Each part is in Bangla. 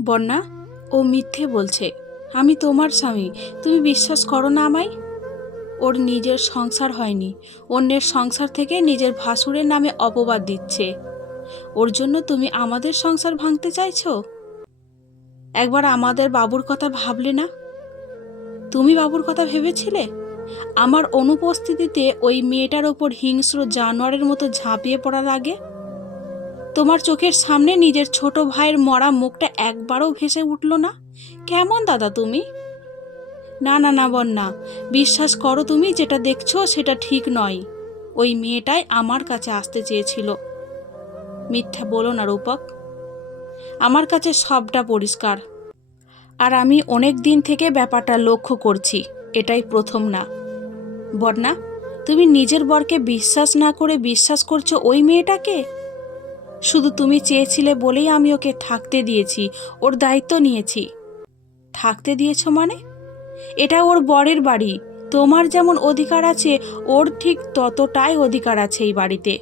বন্যা, ও মিথ্যে বলছে, আমি তোমার স্বামী, তুমি বিশ্বাস করো না আমায়? ওর নিজের সংসার হয়নি, অন্যের সংসার থেকে নিজের ভাসুরের নামে অপবাদ দিচ্ছে। ওর জন্য তুমি আমাদের সংসার ভাঙতে চাইছো? একবার আমাদের বাবুর কথা ভাবলে না? তুমি বাবুর কথা ভেবেছিলে? আমার অনুপস্থিতিতে ওই মেয়েটার ওপর হিংস্র জানোয়ারের মতো ঝাঁপিয়ে পড়ার আগে তোমার চোখের সামনে নিজের ছোট ভাইয়ের মরা মুখটা একবারও ভেসে উঠল না? কেমন দাদা তুমি? না না না, বন্যা। বিশ্বাস করো তুমি, যেটা দেখছ সেটা ঠিক নয়। ওই মেয়েটাই আমার কাছে আসতে চেয়েছিল। মিথ্যা বলো না, রূপক। আমার কাছে সবটা পরিষ্কার। আর আমি অনেক দিন থেকে ব্যাপারটা লক্ষ্য করছি, এটাই প্রথম না। বন্যা, তুমি নিজের বরকে বিশ্বাস না করে বিশ্বাস করছ ওই মেয়েটাকে? শুধু তুমি চেয়েছিলে বলেই আমি ওকে থাকতে দিয়েছি, ওর দায়িত্ব নিয়েছি। থাকতে দিয়েছ মানে? এটা ওর বরের বাড়ি, তোমার যেমন অধিকার আছে, ওর ঠিক ততটাই অধিকার আছে এই বাড়িতে।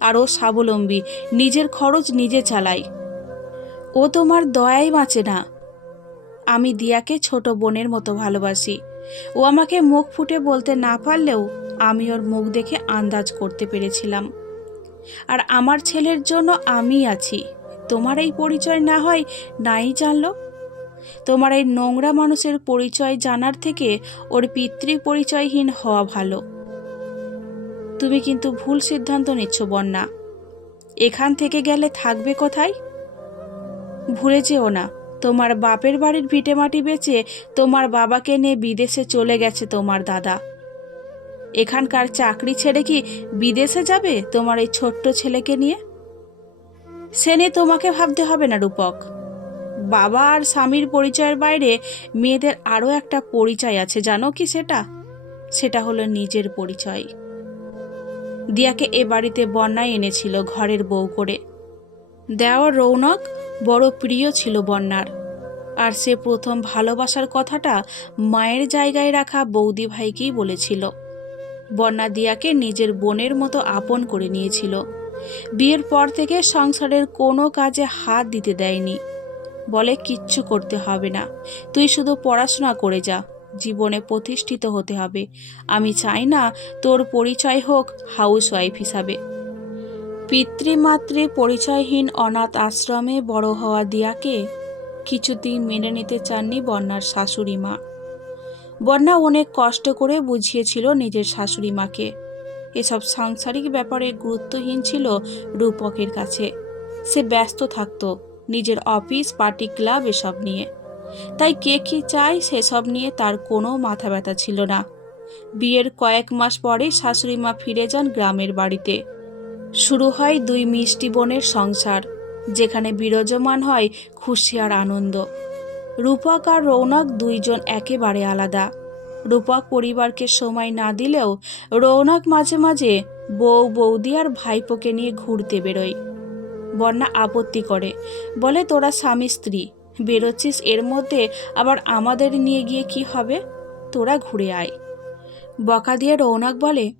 আর ও স্বাবলম্বী, নিজের খরচ নিজে চালায় ও তোমার দয়াই বাঁচে না। আমি দিয়াকে ছোট বোনের মতো ভালোবাসি। ও আমাকে মুখ ফুটে বলতে না পারলেও আমি ওর মুখ দেখে আন্দাজ করতে পেরেছিলাম। আর আমার ছেলের জন্য আমি আছি। তোমার এই পরিচয় না হয় নাই জানলো? তোমার এই নোংরা মানুষের পরিচয় জানার থেকে ওর পিতৃ পরিচয়হীন হওয়া ভালো। তুমি কিন্তু ভুল সিদ্ধান্ত নিচ্ছ, বন্যা। এখান থেকে গেলে থাকবে কোথায়? ভুলে যেও না, তোমার বাপের বাড়ির ভিটেমাটি বেচে তোমার বাবাকে নিয়ে বিদেশে চলে গেছে তোমার দাদা। এখানকার চাকরি ছেড়ে কি বিদেশে যাবে তোমার এই ছোট্ট ছেলেকে নিয়ে? সে নিয়ে তোমাকে ভাবতে হবে না, রূপক। বাবা আর স্বামীর পরিচয়ের বাইরে মেয়েদের আরও একটা পরিচয় আছে, জানো কি সেটা? সেটা হলো নিজের পরিচয়। দিয়াকে এ বাড়িতে বন্যায় এনেছিল ঘরের বউ করে। দেওয়ার রৌনক বড় প্রিয় ছিল বন্যার। আর সে প্রথম ভালোবাসার কথাটা মায়ের জায়গায় রাখা বৌদি ভাইকেই বলেছিল। বন্যা দিয়াকে নিজের বোনের মতো আপন করে নিয়েছিল। বিয়ের পর থেকে সংসারের কোনো কাজে হাত দিতে দেয়নি। বলে, কিচ্ছু করতে হবে না। তুই শুধু পড়াশোনা করে যা। জীবনে প্রতিষ্ঠিত হতে হবে। আমি চাই না তোর পরিচয় হোক হাউস ওয়াইফ হিসাবে পিতৃমাতৃ পরিচয়হীন অনাথ আশ্রমে বড় হওয়া দিয়াকে কিছুতেই মেনে নিতে চাননি বন্যার শাশুড়ি মা। বন্যা অনেক কষ্ট করে বুঝিয়েছিল নিজের শাশুড়ি মাকে। এসব সাংসারিক ব্যাপারে গুরুত্বহীন ছিল রূপকের কাছে। সে ব্যস্ত থাকতো নিজের অফিস, পার্টি, ক্লাব এসব নিয়ে। তাই কে কি চায় সেসব নিয়ে তার কোনো মাথা ব্যথা ছিল না। বিয়ের কয়েক মাস পরে শাশুড়ি মা ফিরে যান গ্রামের বাড়িতে। শুরু হয় দুই মিষ্টি বোনের সংসার, যেখানে বিরাজমান হয় খুশি আর আনন্দ। রূপক আর রৌনক দুইজন একেবারে আলাদা। রূপক পরিবারকে সময় না দিলেও রৌনক মাঝে মাঝে বউ, বৌদি আর ভাইপোকে নিয়ে ঘুরতে বেরোয়। বন্যা আপত্তি করে, বলে, তোরা স্বামী স্ত্রী, বেরোচ্ছিস এর মধ্যে, আবার আমাদের নিয়ে গিয়ে কি হবে? তোরা ঘুরে আয়। বকা দিয়ে রৌনক বলে,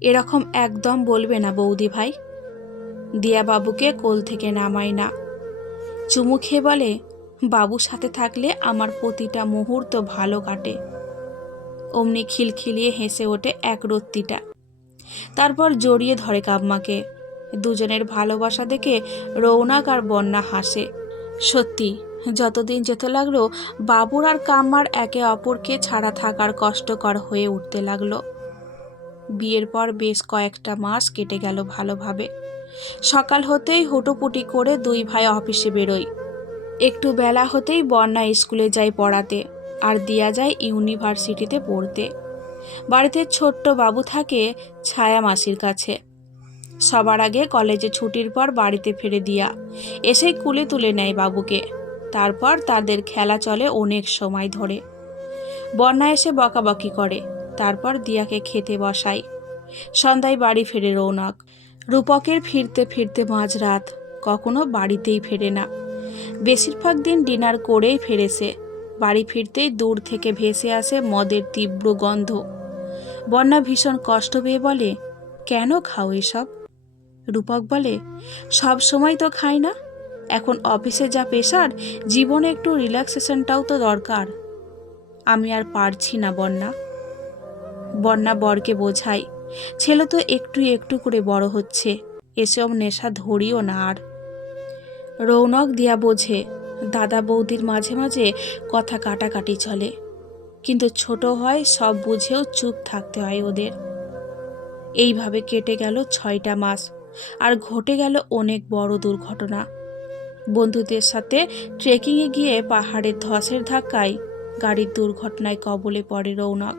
এরকম একদম বলবে না বৌদি ভাই। দিয়া বাবুকে কোল থেকে নামায় না। চুমু খেয়ে বলে বাবুর সাথে থাকলে আমার প্রতিটা মুহূর্ত ভালো কাটে। অমনি খিলখিলিয়ে হেসে ওঠে এক রত্তিটা। তারপর জড়িয়ে ধরে কাম্মাকে দুজনের ভালোবাসা দেখে রৌনক আর বন্যা হাসে। সত্যি, যতদিন যেতে লাগল, বাবুর আর কাম্মার একে অপরকে ছাড়া থাকার কষ্টকর হয়ে উঠতে লাগল। বিয়ের পর বেশ কয়েকটা মাস কেটে গেল ভালোভাবে। সকাল হতেই হুটোপুটি করে দুই ভাই অফিসে বেরোয় একটু বেলা হতেই বন্যা স্কুলে যায় পড়াতে আর দিয়া যায় ইউনিভার্সিটিতে পড়তে। বাড়িতে ছোট্ট বাবু থাকে ছায়া মাসির কাছে। সবার আগে কলেজে ছুটির পর বাড়িতে ফিরে দিয়া এসেই কুলে তুলে নেয় বাবুকে। তারপর তাদের খেলা চলে অনেক সময় ধরে। বন্যা এসে বকাবকি করে, তারপর দিয়াকে খেতে বসায়। সন্ধ্যায় বাড়ি ফেরে রৌনক। রূপকের ফিরতে ফিরতে মাঝরাত কখনো বাড়িতেই ফেরে না। বেশিরভাগ দিন ডিনার করেই ফেরেছে। বাড়ি ফিরতেই দূর থেকে ভেসে আসে মদের তীব্র গন্ধ। বন্যা ভীষণ কষ্ট পেয়ে বলে, কেন খাও এসব? রূপক বলে, সব সময় তো খাই না। এখন অফিসে যা পেশার, জীবনে একটু রিল্যাক্সেশনটাও তো দরকার। আমি আর পারছি না বন্যা। বন্যা বরকে বোঝাই ছেলে তো একটু একটু করে বড় হচ্ছে, এসব নেশা ধরিও না আর। রৌনক দিয়া বোঝে, দাদা বৌদির মাঝে মাঝে কথা কাটাকাটি চলে। কিন্তু ছোট হয় সব বুঝেও চুপ থাকতে হয় ওদের। এইভাবে কেটে গেল ছয়টা মাস, আর ঘটে গেল অনেক বড় দুর্ঘটনা। বন্ধুদের সাথে ট্রেকিংয়ে গিয়ে পাহাড়ের ধসের ধাক্কায় গাড়ির দুর্ঘটনায় কবলে পড়ে রৌনক।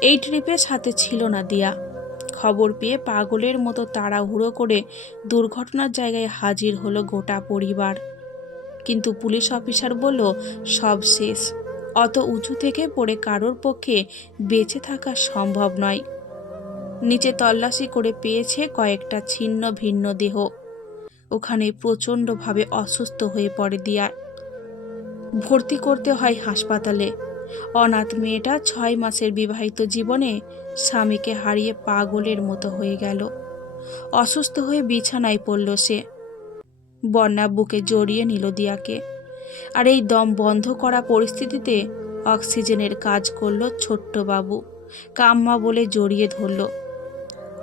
এই ট্রিপে সাথে ছিল না দিয়া। খবর পেয়ে পাগলের মতো তাড়াহুড়ো করে দুর্ঘটনার জায়গায় হাজির হলো গোটা পরিবার। কিন্তু পুলিশ অফিসার বলল, সব শেষ। অত উঁচু থেকে পড়ে কারোর পক্ষে বেঁচে থাকা সম্ভব নয়। নিচে তল্লাশি করে পেয়েছে কয়েকটা ছিন্ন ভিন্ন দেহ। ওখানে প্রচণ্ডভাবে অসুস্থ হয়ে পড়ে দিয়া ভর্তি করতে হয় হাসপাতালে। অনাথ মেয়েটা ছয় মাসের বিবাহিত জীবনে স্বামীকে হারিয়ে পাগলের মতো হয়ে গেল। অসুস্থ হয়ে বিছানায় পড়ল সে। বন্যা বুকে জড়িয়ে নিল দিয়াকে। আর এই দম বন্ধ করা পরিস্থিতিতে অক্সিজেনের কাজ করল ছোট্ট বাবু। কাম্মা বলে জড়িয়ে ধরল।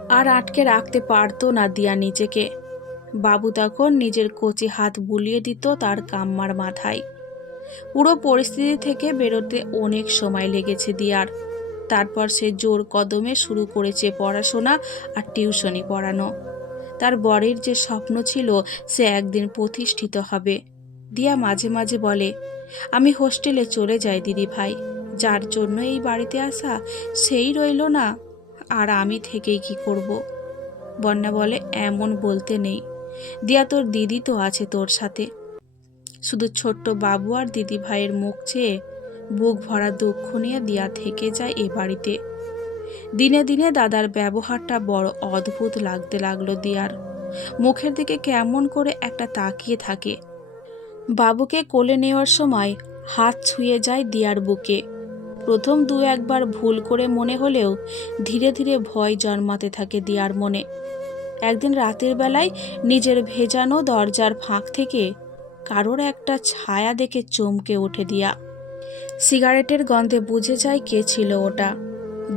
আর আটকে রাখতে পারতো না দিয়া নিজেকে। বাবু তখন নিজের কচি হাত বুলিয়ে দিত তার কাম্মার মাথায়। পুরো পরিস্থিতি থেকে বেরোতে অনেক সময় লেগেছে দিয়ার। তারপর সে জোর কদমে শুরু করেছে পড়াশোনা আর টিউশনি পড়ানো। তার বরের যে স্বপ্ন ছিল, সে একদিন প্রতিষ্ঠিত হবে। দিয়া মাঝে মাঝে বলে, আমি হোস্টেলে চলে যাই দিদি ভাই। যার জন্য এই বাড়িতে আসা সেই রইল না। আর আমি থেকেই কি করব? বন্যা বলে, এমন বলতে নেই। দিয়া তোর দিদি তো আছে তোর সাথে। শুধু ছোট্ট বাবু আর দিদি ভাইয়ের মুখ চেয়ে বুক ভরা দুঃখ নিয়ে দিয়া থেকে যায় এ বাড়িতে। দিনে দিনে দাদার ব্যবহারটা বড় অদ্ভুত লাগতে লাগল দিয়ার। মুখের দিকে কেমন করে একটা তাকিয়ে থাকে। বাবুকে কোলে নেওয়ার সময় হাত ছুঁয়ে যায় দিয়ার বুকে। প্রথম দু একবার ভুল করে মনে হলেও ধীরে ধীরে ভয় জন্মাতে থাকে দিয়ার মনে। একদিন রাতের বেলায় নিজের ভেজানো দরজার ফাঁক থেকে কারোর একটা ছায়া দেখে চমকে ওঠে দিয়া। সিগারেটের গন্ধে বুঝে যায় কে ছিল ওটা।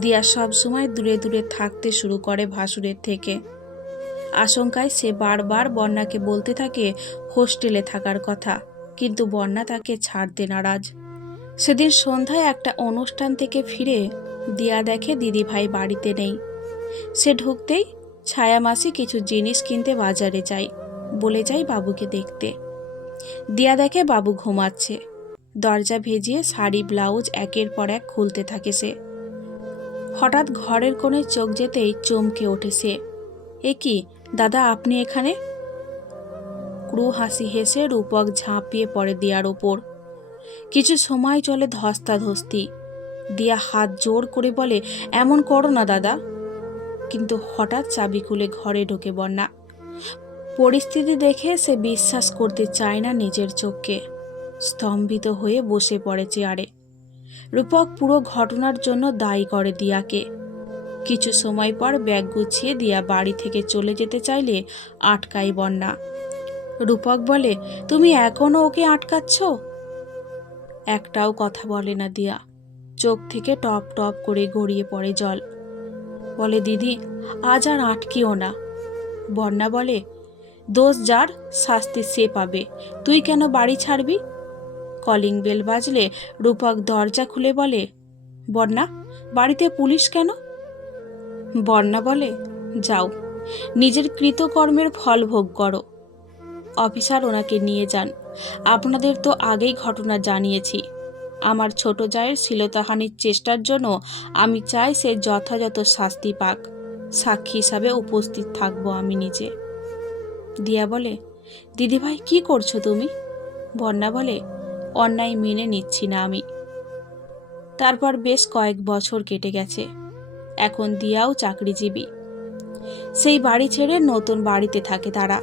দিয়া সব সময় দূরে দূরে থাকতে শুরু করে ভাসুরের থেকে। আশঙ্কায় সে বারবার বন্যাকে বলতে থাকে, হোস্টেলে থাকার কথা। কিন্তু বন্যা তাকে ছাড়তে নারাজ। সেদিন সন্ধ্যায় একটা অনুষ্ঠান থেকে ফিরে দিয়া দেখে দিদিভাই বাড়িতে নেই। সে ঢুকতেই ছায়ামাসি কিছু জিনিস কিনতে বাজারে যায়, বলে যায় বাবুকে দেখতে। দিয়া দেখে বাবু ঘুমাচ্ছে। দরজা ভেজিয়ে শাড়ি, ব্লাউজ একের পর এক খুলতে থাকে সে। হঠাৎ ঘরের কোণে চোখ যেতেই চমকে ওঠে সে। এ কি, দাদা আপনি এখানে? ক্রু হাসি হেসে রূপক ঝাঁপিয়ে পড়ে দিয়ার ওপর। কিছু সময় চলে ধস্তাধস্তি দিয়া হাত জোর করে বলে, এমন করো না দাদা। কিন্তু হঠাৎ চাবি খুলে ঘরে ঢোকে বন্যা পরিস্থিতি দেখে সে বিশ্বাস করতে চায় না নিজের চোখকে। স্তম্ভিত হয়ে বসে পড়ে চেয়ারে। রূপক পুরো ঘটনার জন্য দায়ী করে দিয়াকে। কিছু সময় পর ব্যাগ গুছিয়ে দিয়া বাড়ি থেকে চলে যেতে চাইলে আটকাই বন্যা। রূপক বলে, তুমি এখনও ওকে আটকাচ্ছ? একটাও কথা বলে না দিয়া চোখ থেকে টপ টপ করে গড়িয়ে পড়ে জল। বলে, দিদি, আজ আর আটকিও না। বন্যা বলে দোষ যার শাস্তি সে পাবে। তুই কেন বাড়ি ছাড়বি? কলিং বেল বাজলে রূপক দরজা খুলে বলে, বর্ণা, বাড়িতে পুলিশ কেন? বর্ণা বলে, যাও, নিজের কৃতকর্মের ফল ভোগ করো। অফিসার ওনাকে নিয়ে যান। আপনাদের তো আগেই ঘটনা জানিয়েছি। আমার ছোট জায়ের শ্লীলতাহানির চেষ্টার জন্য আমি চাই সে যথাযথ শাস্তি পাক। সাক্ষী হিসাবে উপস্থিত থাকব আমি নিজে। দিয়া বলে, দিদিভাই, কি করছ তুমি? বন্যা বলে, অন্যায় মেনে নিচ্ছি না আমি। তারপর বেশ কয়েক বছর কেটে গেছে। এখন দিয়াও চাকরিজীবী। সেই বাড়ি ছেড়ে নতুন বাড়িতে থাকে তারা।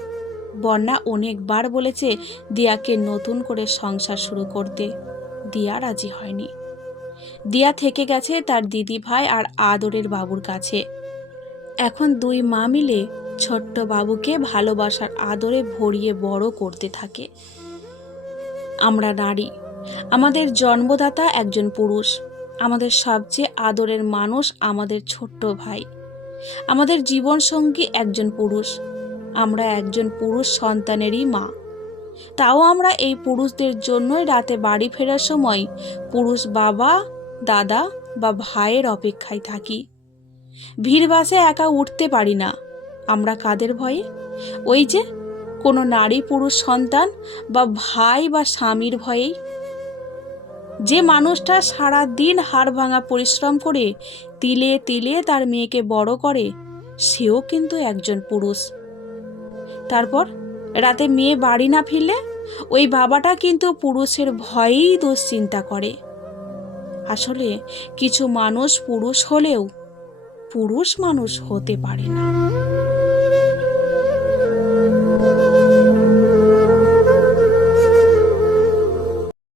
বন্যা অনেকবার বলেছে দিয়াকে নতুন করে সংসার শুরু করতে। দিয়া রাজি হয়নি। দিয়া থেকে গেছে তার দিদি ভাই আর আদরের বাবুর কাছে। এখন দুই মা মিলে ছোট্ট বাবুকে ভালোবাসার আদরে ভরিয়ে বড় করতে থাকে। আমরা নারী। আমাদের জন্মদাতা একজন পুরুষ। আমাদের সবচেয়ে আদরের মানুষ আমাদের ছোট্ট ভাই। আমাদের জীবনসঙ্গী একজন পুরুষ। আমরা একজন পুরুষ সন্তানেরই মা। তাও আমরা এই পুরুষদের জন্যই রাতে বাড়ি ফেরার সময় পুরুষ বাবা, দাদা বা ভাইয়ের অপেক্ষায় থাকি। ভিড় বাসে একা উঠতে পারি না। আমরা কাদের ভয়ে? ওই যে কোনো নারী পুরুষ সন্তান বা ভাই বা স্বামীর ভয়েই। যে মানুষটা সারা দিন হাড় ভাঙা পরিশ্রম করে তিলে তিলে তার মেয়েকে বড় করে, সেও কিন্তু একজন পুরুষ। তারপর রাতে মেয়ে বাড়ি না ফিরলে ওই বাবাটা কিন্তু পুরুষের ভয়েই দুশ্চিন্তা করে। আসলে কিছু মানুষ পুরুষ হলেও পুরুষ মানুষ হতে পারে না।